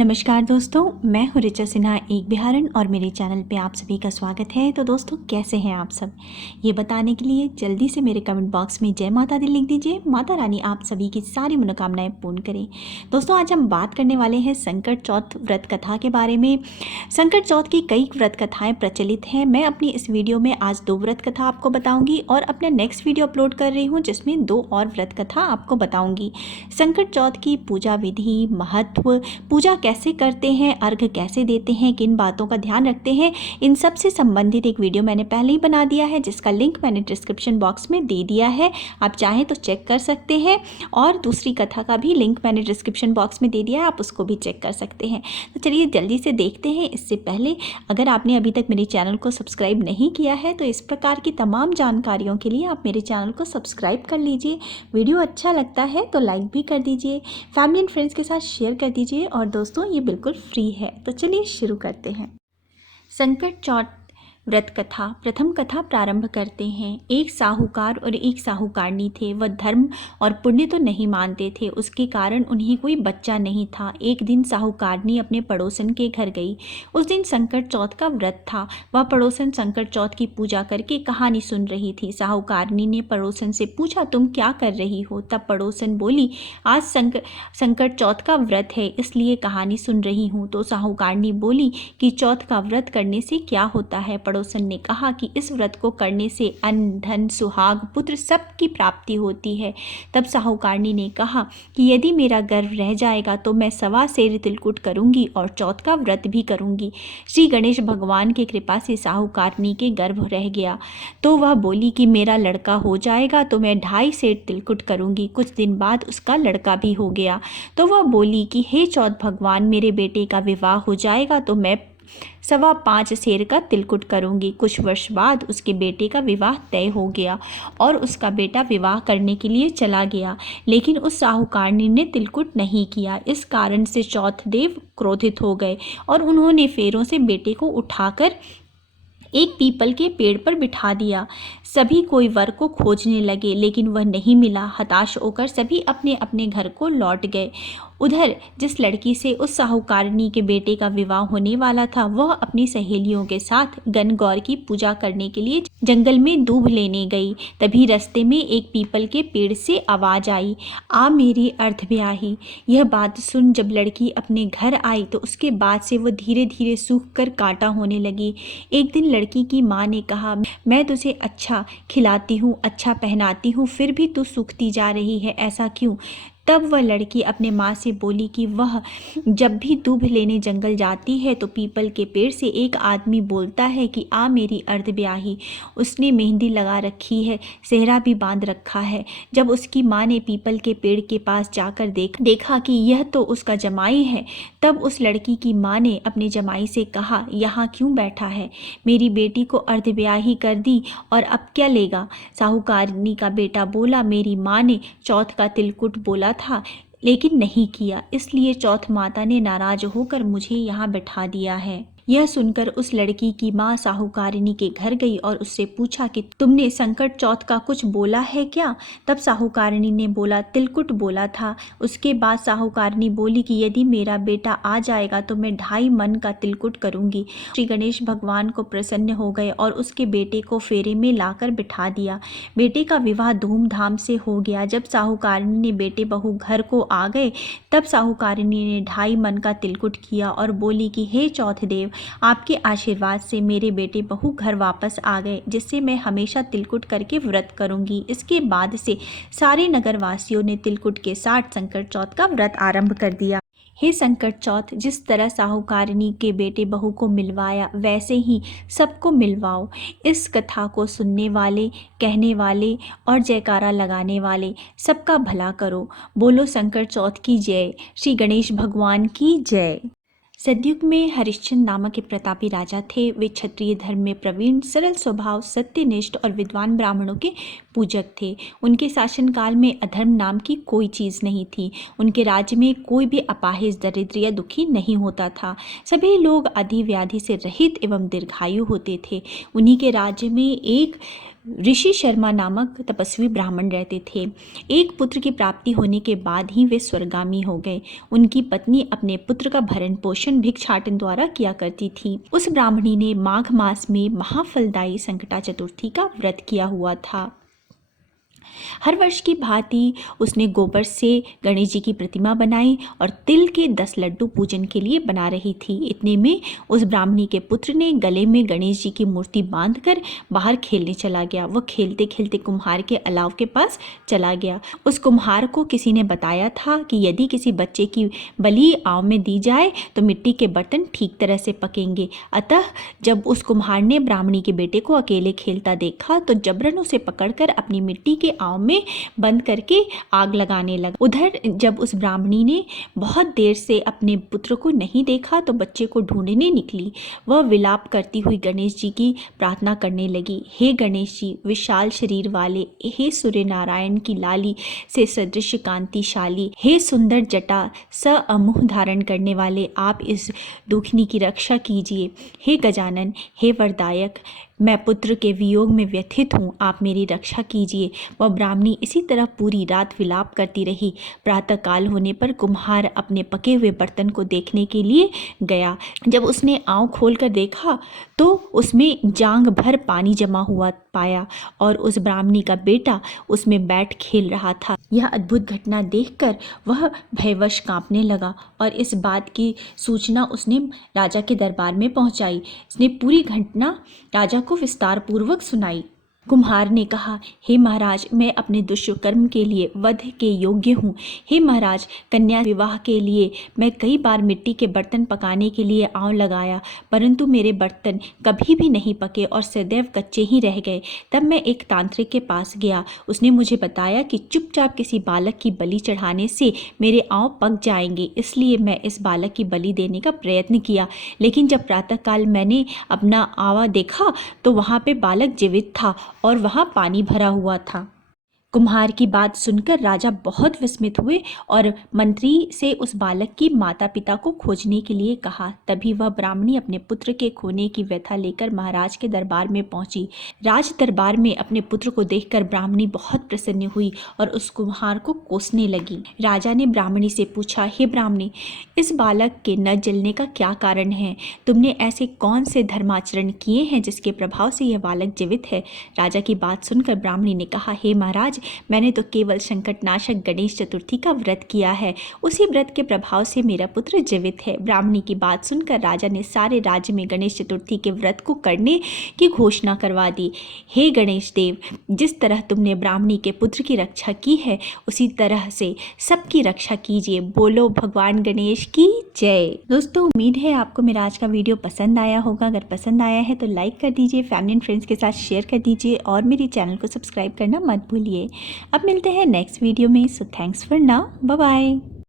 नमस्कार दोस्तों, मैं हूँ ऋचा सिन्हा एक बिहारन और मेरे चैनल पे आप सभी का स्वागत है। तो दोस्तों, कैसे हैं आप सब, ये बताने के लिए जल्दी से मेरे कमेंट बॉक्स में जय माता दी लिख दीजिए। माता रानी आप सभी की सारी मनोकामनाएं पूर्ण करें। दोस्तों, आज हम बात करने वाले हैं संकट चौथ व्रत कथा के बारे में। संकट चौथ की कई व्रत कथाएँ प्रचलित हैं। मैं अपनी इस वीडियो में आज 2 व्रत कथा आपको बताऊँगी और अपना नेक्स्ट वीडियो अपलोड कर रही हूँ जिसमें 2 और व्रत कथा आपको बताऊँगी। संकट चौथ की पूजा विधि, महत्व, पूजा कैसे करते हैं, अर्घ कैसे देते हैं, किन बातों का ध्यान रखते हैं, इन सब से संबंधित एक वीडियो मैंने पहले ही बना दिया है जिसका लिंक मैंने डिस्क्रिप्शन बॉक्स में दे दिया है। आप चाहें तो चेक कर सकते हैं और दूसरी कथा का भी लिंक मैंने डिस्क्रिप्शन बॉक्स में दे दिया है, आप उसको भी चेक कर सकते हैं। तो चलिए जल्दी से देखते हैं। इससे पहले अगर आपने अभी तक मेरे चैनल को सब्सक्राइब नहीं किया है तो इस प्रकार की तमाम जानकारियों के लिए आप मेरे चैनल को सब्सक्राइब कर लीजिए। वीडियो अच्छा लगता है तो लाइक भी कर दीजिए, फैमिली एंड फ्रेंड्स के साथ शेयर कर दीजिए और दोस्तों ये बिल्कुल फ्री है। तो चलिए शुरू करते हैं। संकट चौथ व्रत कथा। प्रथम कथा प्रारंभ करते हैं। एक साहूकार और एक साहूकारनी थे। वह धर्म और पुण्य तो नहीं मानते थे, उसके कारण उन्हें कोई बच्चा नहीं था। एक दिन साहूकारनी अपने पड़ोसन के घर गई। उस दिन संकट चौथ का व्रत था। वह पड़ोसन संकट चौथ की पूजा करके कहानी सुन रही थी। साहूकारनी ने पड़ोसन से पूछा, तुम क्या कर रही हो? तब पड़ोसन बोली, आज संकट चौथ का व्रत है इसलिए कहानी सुन रही हूँ। तो साहूकारनी बोली कि चौथ का व्रत करने से क्या होता है? पड़ोसन ने कहा कि इस व्रत को करने से अन्न, धन, सुहाग, पुत्र सब की प्राप्ति होती है। तब साहूकारनी ने कहा कि यदि मेरा गर्भ रह जाएगा तो मैं 1.25 सेर तिलकुट करूंगी और चौथ का व्रत भी करूंगी। श्री गणेश भगवान की कृपा से साहूकारनी के गर्भ रह गया तो वह बोली कि मेरा लड़का हो जाएगा तो मैं 2.5 सेर तिलकुट करूंगी। कुछ दिन बाद उसका लड़का भी हो गया तो वह बोली कि हे चौथ भगवान, मेरे बेटे का विवाह हो जाएगा तो मैं 5.25 सेर का तिलकुट करूंगी। कुछ वर्ष बाद उसके बेटे का विवाह तय हो गया और उसका बेटा विवाह करने के लिए चला गया, लेकिन उस साहूकारनी ने तिलकुट नहीं किया। इस कारण से चौथ देव क्रोधित हो गए और उन्होंने फेरों से बेटे को उठाकर एक पीपल के पेड़ पर बिठा दिया। सभी कोई वर को खोजने लगे लेकिन वह नहीं मिला। हताश होकर सभी अपने अपने घर को लौट गए। उधर जिस लड़की से उस साहूकारनी के बेटे का विवाह होने वाला था वह अपनी सहेलियों के साथ गणगौर की पूजा करने के लिए जंगल में दूब लेने गई। तभी रास्ते में एक पीपल के पेड़ से आवाज आई, आ मेरी अर्धब्याही। यह बात सुन जब लड़की अपने घर आई तो उसके बाद से वह धीरे धीरे सूख कर कांटा होने लगी। एक दिन लड़की की माँ ने कहा, मैं तुझे अच्छा खिलाती हूँ, अच्छा पहनाती हूँ, फिर भी तू सूखती जा रही है, ऐसा क्यों? तब वह लड़की अपने माँ से बोली कि वह जब भी दूब लेने जंगल जाती है तो पीपल के पेड़ से एक आदमी बोलता है कि आ मेरी अर्धब्याही। उसने मेहंदी लगा रखी है, सेहरा भी बांध रखा है। जब उसकी माँ ने पीपल के पेड़ के पास जाकर देखा कि यह तो उसका जमाई है, तब उस लड़की की माँ ने अपने जमाई से कहा, यहाँ क्यों बैठा है? मेरी बेटी को अर्धब्याही कर दी और अब क्या लेगा? साहूकारनी का बेटा बोला, मेरी माँ ने चौथ का तिलकुट बोला था लेकिन नहीं किया, इसलिए चौथ माता ने नाराज होकर मुझे यहाँ बैठा दिया है। यह सुनकर उस लड़की की माँ साहूकारनी के घर गई और उससे पूछा कि तुमने संकट चौथ का कुछ बोला है क्या? तब साहूकारनी ने बोला, तिलकुट बोला था। उसके बाद साहूकारनी बोली कि यदि मेरा बेटा आ जाएगा तो मैं 2.5 मन का तिलकुट करूंगी। श्री गणेश भगवान को प्रसन्न हो गए और उसके बेटे को फेरे में लाकर बिठा दिया। बेटे का विवाह धूमधाम से हो गया। जब साहूकारनी ने बेटे बहू घर को आ गए तब साहूकारनी ने 2.5 मन का तिलकुट किया और बोली कि हे चौथ देव, आपके आशीर्वाद से मेरे बेटे बहू घर वापस आ गए, जिससे मैं हमेशा तिलकुट करके व्रत करूंगी। इसके बाद से सारे नगरवासियों ने तिलकुट के साथ संकट चौथ का व्रत आरंभ कर दिया। हे संकट चौथ, जिस तरह साहूकारनी के बेटे बहू को मिलवाया वैसे ही सबको मिलवाओ। इस कथा को सुनने वाले, कहने वाले और जयकारा लगाने वाले सबका भला करो। बोलो संकट चौथ की जय। श्री गणेश भगवान की जय। सतयुग में हरिश्चंद्र नामक एक प्रतापी राजा थे। वे क्षत्रिय धर्म में प्रवीण, सरल स्वभाव, सत्यनिष्ठ और विद्वान ब्राह्मणों के पूजक थे। उनके शासनकाल में अधर्म नाम की कोई चीज़ नहीं थी। उनके राज्य में कोई भी अपाहिज, दरिद्र या दुखी नहीं होता था। सभी लोग आदि व्याधि से रहित एवं दीर्घायु होते थे। उन्हीं के राज्य में एक ऋषि शर्मा नामक तपस्वी ब्राह्मण रहते थे। एक पुत्र की प्राप्ति होने के बाद ही वे स्वर्गामी हो गए। उनकी पत्नी अपने पुत्र का भरण पोषण भिक्षाटन द्वारा किया करती थी। उस ब्राह्मणी ने माघ मास में महाफलदायी संकटा चतुर्थी का व्रत किया हुआ था। हर वर्ष की भांति उसने गोबर से गणेश जी की प्रतिमा बनाई और तिल के 10 लड्डू पूजन के लिए बना रही थी। इतने में उस ब्राह्मणी के पुत्र ने गले में गणेश जी की मूर्ति बांधकर बाहर खेलने चला गया। वह खेलते खेलते कुम्हार के अलाव के पास चला गया। उस कुम्हार को किसी ने बताया था कि यदि किसी बच्चे की बलि आव में दी जाए तो मिट्टी के बर्तन ठीक तरह से पकेंगे। अतः जब उस कुम्हार ने ब्राह्मणी के बेटे को अकेले खेलता देखा तो जबरन उसे पकड़कर अपनी मिट्टी के आव में बंद करके आग लगाने लगा। उधर जब उस ब्राह्मणी ने बहुत देर से अपने पुत्र को नहीं देखा तो बच्चे को ढूंढने निकली। वह विलाप करती हुई गणेश जी की प्रार्थना करने लगी। हे गणेश जी, विशाल शरीर वाले, हे सूर्य नारायण की लाली से सदृश कांतिशाली, हे सुंदर जटा स अमुह धारण करने वाले, आप इस दुखनी की रक्षा कीजिए। हे गजानन, हे वरदायक, मैं पुत्र के वियोग में व्यथित हूँ, आप मेरी रक्षा कीजिए। वह ब्राह्मणी इसी तरह पूरी रात विलाप करती रही। प्रातःकाल होने पर कुम्हार अपने पके हुए बर्तन को देखने के लिए गया। जब उसने आँख खोलकर देखा तो उसमें जांग भर पानी जमा हुआ पाया और उस ब्राह्मणी का बेटा उसमें बैठ खेल रहा था। यह अद्भुत घटना देखकर वह भयवश कांपने लगा और इस बात की सूचना उसने राजा के दरबार में पहुंचाई। उसने पूरी घटना राजा को विस्तार पूर्वक सुनाई। कुम्हार ने कहा, हे महाराज, मैं अपने दुष्कर्म के लिए वध के योग्य हूँ। हे महाराज, कन्या विवाह के लिए मैं कई बार मिट्टी के बर्तन पकाने के लिए आंव लगाया, परंतु मेरे बर्तन कभी भी नहीं पके और सदैव कच्चे ही रह गए। तब मैं एक तांत्रिक के पास गया। उसने मुझे बताया कि चुपचाप किसी बालक की बलि चढ़ाने से मेरे आंव पक जाएंगे। इसलिए मैं इस बालक की बलि देने का प्रयत्न किया, लेकिन जब प्रातःकाल मैंने अपना आंवा देखा तो वहाँ पे बालक जीवित था और वहाँ पानी भरा हुआ था। कुम्हार की बात सुनकर राजा बहुत विस्मित हुए और मंत्री से उस बालक की माता पिता को खोजने के लिए कहा। तभी वह ब्राह्मणी अपने पुत्र के खोने की व्यथा लेकर महाराज के दरबार में पहुंची। राज दरबार में अपने पुत्र को देखकर ब्राह्मणी बहुत प्रसन्न हुई और उस कुम्हार को कोसने लगी। राजा ने ब्राह्मणी से पूछा, हे ब्राह्मणी, इस बालक के न जलने का क्या कारण है? तुमने ऐसे कौन से धर्माचरण किए हैं जिसके प्रभाव से यह बालक जीवित है? राजा की बात सुनकर ब्राह्मणी ने कहा, हे महाराज, मैंने तो केवल संकटनाशक गणेश चतुर्थी का व्रत किया है। उसी व्रत के प्रभाव से मेरा पुत्र जीवित है। ब्राह्मणी की बात सुनकर राजा ने सारे राज्य में गणेश चतुर्थी के व्रत को करने की घोषणा करवा दी। हे गणेश देव, जिस तरह तुमने ब्राह्मणी के पुत्र की रक्षा की है उसी तरह से सबकी रक्षा कीजिए। बोलो भगवान गणेश की जय। दोस्तों, उम्मीद है आपको मेरा आज का वीडियो पसंद आया होगा। अगर पसंद आया है तो लाइक कर दीजिए, फैमिली एंड फ्रेंड्स के साथ शेयर कर दीजिए और मेरे चैनल को सब्सक्राइब करना मत भूलिए। अब मिलते हैं नेक्स्ट वीडियो में। So thanks for now, bye bye.